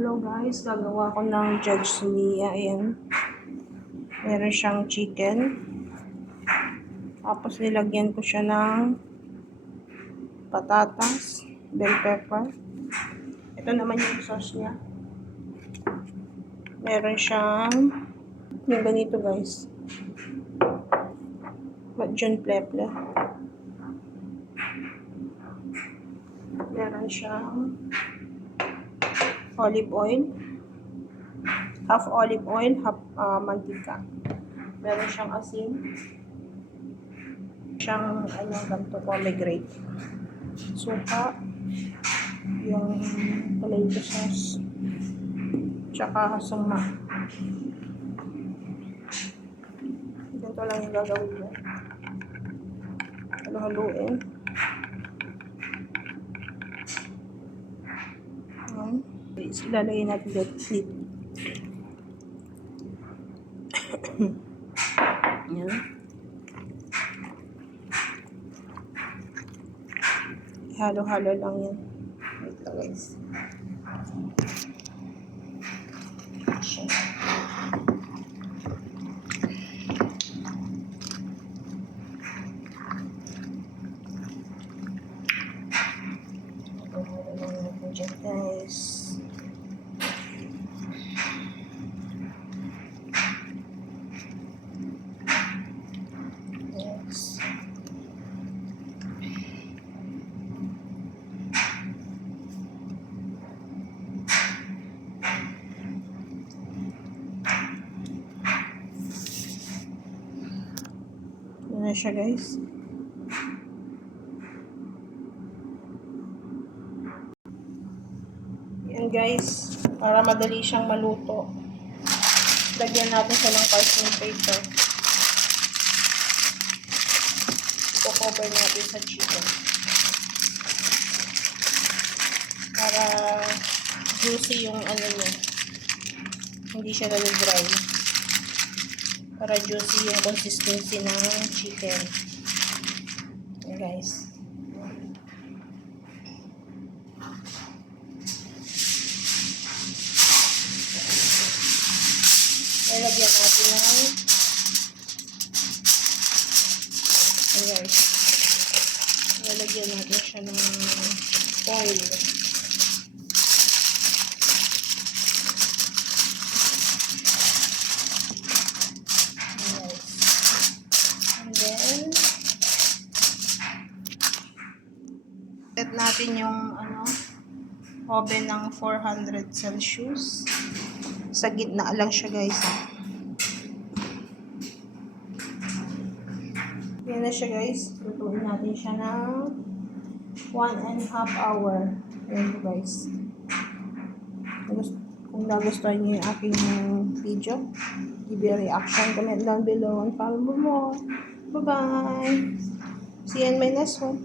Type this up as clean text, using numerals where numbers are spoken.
Hello guys, gagawa ko ng jajsmia. Ayan. Meron siyang chicken. Tapos nilagyan ko siya ng patatas, bell pepper. Ito naman yung sauce niya. Meron siyang yung ganito guys. Madjon pleple. Meron siyang olive oil. Half olive oil, half mantika. Meron siyang asin. Siyang ganito pomegranate. Suka. Yung tomato sauce. Tsaka suma. Ganito lang yung gagawin mo. Haluhaluin. Ilalagay natin dito. Yan. Halo-halo lang yan. Wait lang guys. Halo-halo lang natin dyan guys. Yan na siya guys. Yan guys, para madali siyang maluto. Lagyan natin siya ng parchment paper. I-cover natin sa chicken. Para juicy yung niya. Hindi siya dry. Para juicy yung consistency ng chicken. Yan guys. Lalagyan natin ng guys. Lalagyan natin siya ng oil. Set natin yung oven ng 400 Celsius. Sa gitna lang siya guys. Yan na siya guys. Lutuin natin siya ng 1.5 hour. Yan guys. Kung nagustuhan niyo yung aking video, give your reaction, comment down below, and follow more. Bye bye. See you in my next one.